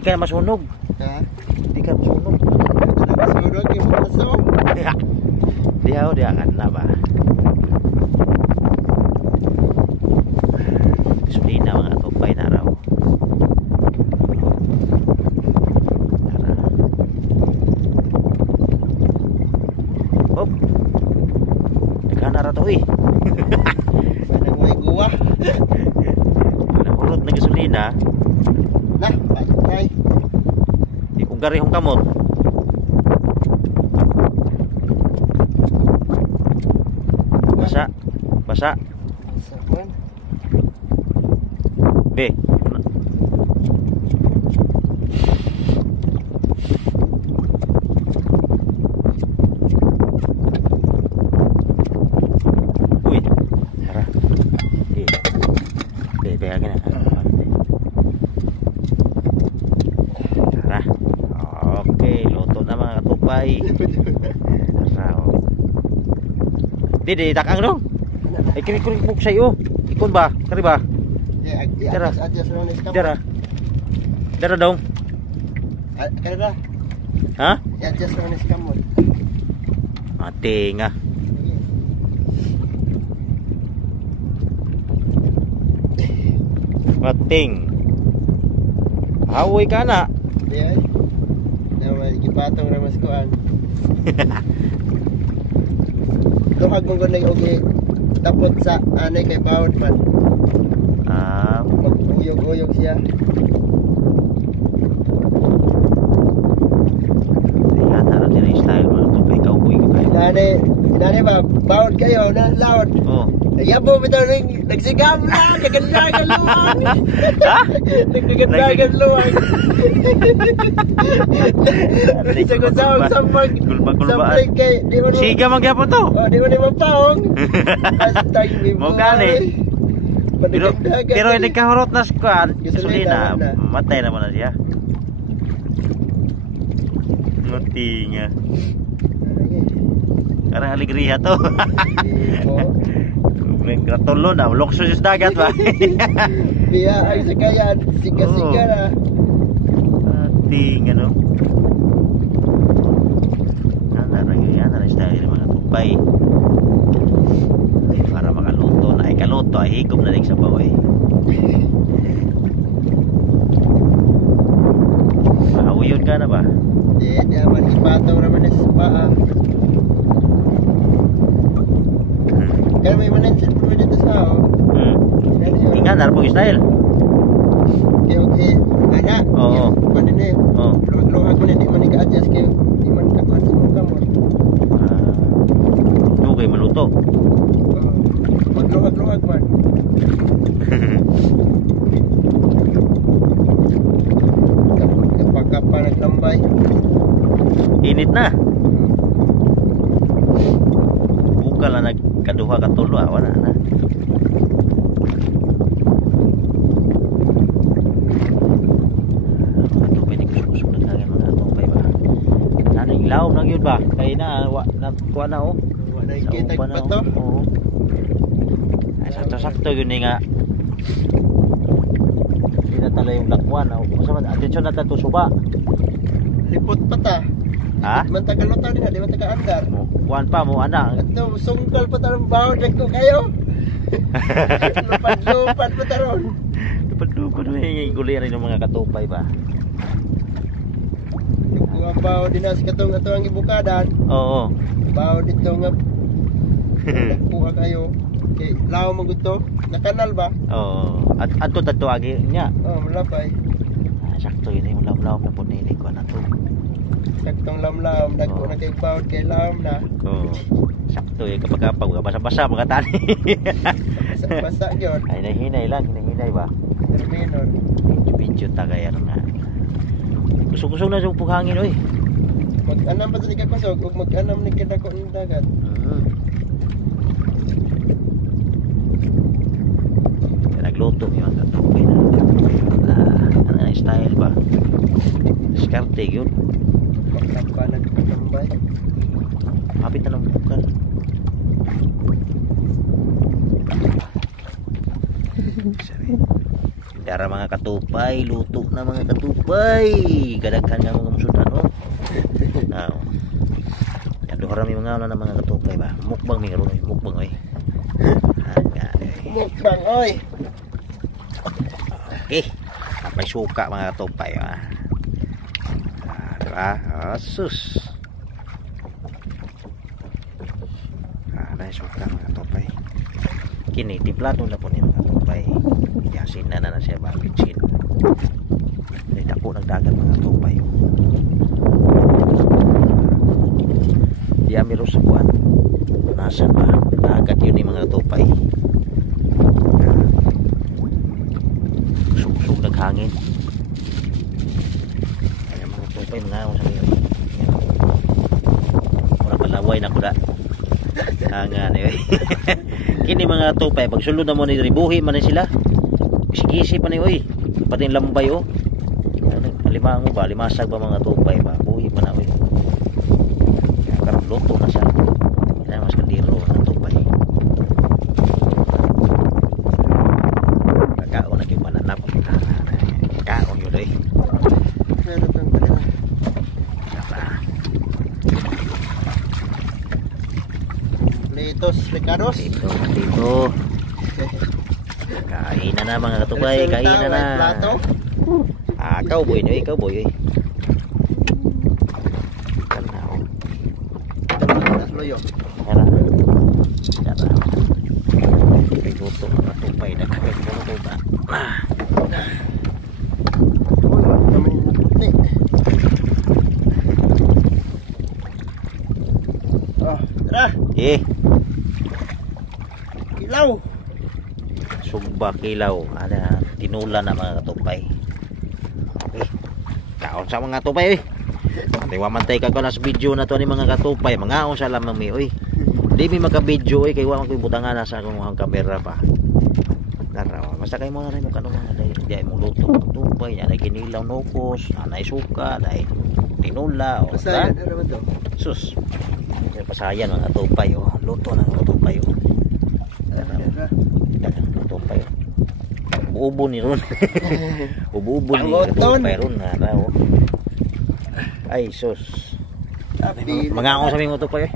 Di ka masunog. Ha? Di ka masunog. Masunog yung aso. Dia akan na ba? Gasolina mga tupay na raw. Tara. Hop. Nagkana ra to eh. Anong may guwa. Nahurot na gasolina. Nah, patay. Di kong garihong kamot. Basa. Sabuan. Be. Uy. Tara. Be agak na. Tara. Okay, luto na mga katupay. Tara. Di takang dong. Ay kini-kini po sa'yo. Ikon ba? Kari ba? Dara. Dara dong. Kaya na. Ha? I-adjust lang ni Skamon. Mati nga. Mating. Hawoy ka na. Di ay. May gipatong na mas kuan. Duhag mong gunay ogi. Tapos sa anay kay bawat man. Mag-uyog-uyog siya. Ayan, tara din ang style mga tupay. Kauboy ka kayo. Inani ba? Bawat kayo na loud. Oo. Yabo bitaw ning nagsigam na, nagkandagan luwang. Ha? Nagkandagan luwang. Isa ko sa sampag. Kulba-kulbaan. Kay di mo. Siga magyapon to. Oh, di mo ni mapaong. Hashtag ni Mo gani. Pero hindi kahurot na squad. Gasolina. Matay naman na siya. Mati nga. Karang aligriya to. Gratolo na, lokso sa dagat ba? Biya ay sakayan, sika-sika na. Ating ano. Yan na style ng mga tupay. Ay, para makaluto na ay kaluto ay higop na rin sa baw eh. Mahawiyod ka na ba? Di naman ipataw naman sa paa. Kaya may manensit po dito sa ako. Tingnan, narapong style. Okay, anak. Oo. Paano na yun? Oo. Luwag ko na di man ika-adjust kayo. Di man kakuan sa mga kamot. Dugay maluto. Magluwag-luwag man. Kapag pa nagtambay. Init na. Bukal na nagkaduha katulo, wala na. Ito pwede kusok-kusok na kagay mga atupay ba? Nanay ilawom lang yun ba? Kaya na kuha na oh. Wala ikitag pa to. Oo. Ay, sakto-sakto yun nga. Hindi na tala yung lakwan. Masama, atensyon na tato suba. Lipot pa ta. Ha? Di man tagalutaw din ha, di man taga-andar. Kuhan pa mo, anak. Ito, sungkal pa tarong bawad ko kayo. Lupad-lupad pa taron. Lupad-lupad mo yung guliran ng mga katupay ba? Nagkuha bawad din sa katong ato ang ibukadan. Oo. Bawad dito nga. Nagkuha kayo. Okay, lao mo gusto. Nakanal ba? Oo. At anto tato agi niya. Oh, malapay. Sakto yun yung lam-lam na po nini ko na to. Saktong lam-lam. Nagkuha na kay bawad kay lam na. Oo. Sakto yun kapag basa-basa mga tani. Basa yun. Ay, hinahinay lang. Hinahinay ba? Terminon. Video tagayan na. Kusog-kusog na sa pughangin oy. Mag-anam pa sa ikakusog. Huwag mag-anam ni kadako ng dagat. Nagluto yung mga katupay na. Ano na style ba? Diskarte yun. Magkapa nagpatambay. Kapit na ng bukal. Tara mga katupay, luto na mga katupay. Kadaghan nga mga musudan no. Now. Yan duha mi mga ano na mga katupay ba. Mukbang mi karon, mukbang oy. Mukbang oy. Okay. May suka mga katupay ah. Diba? Asus. May suka mga katupay. Kini timplado na po ni mga katupay. Yasin na siya ba bitchin. May dako nagdagan mga katupay. Diya miro sa kuan. Nasan ba? Dagat yun ni mga katupay. Sug naghangin. Ay mga katupay mga ako sa iyo. Wala palaway na kuda. Hangan eh. Kini mga katupay pag sulod na mo ni ribuhi man ni sila. Sigisi pa ni oy. Pati lambay oh. Limango ba, limasag ba mga katupay ba? Buhi pa na oy. Karon luto na siya. Kaya mas kandiro mga katupay. Kakao na yung mananap. Kakao yun oy. Meron kang dalawa. Litos, picados. Dito. Kain na mga katupay, kain na. Plato. Cowboy no, cowboy. Tanaw. Loyo. Tara. Luto mga katupay na kami luto ba. Tara. Kilaw. Sugba kilaw. Ada tinula na mga katupay. Okay. Kaon sa mga katupay eh. Tiwa mantay ka ko na sa video na to ni mga katupay. Mangaon sa lamang mi oy. Di mi maka-video eh kay wa man koy butangan na sa akong kamera pa. Daraw. Basta kay mo na rin mo kanong mga day mo luto katupay, na kinilaw nokos, anay suka, day tinula o. Basta ano to? Sus. Kaya pasayan mga katupay oh. Luto ng katupay oh. Dagang katupay oh. Ubo ni ron. Ubo ni katupay ron na raw. Ay sus. Mga ako sa mga katupay eh.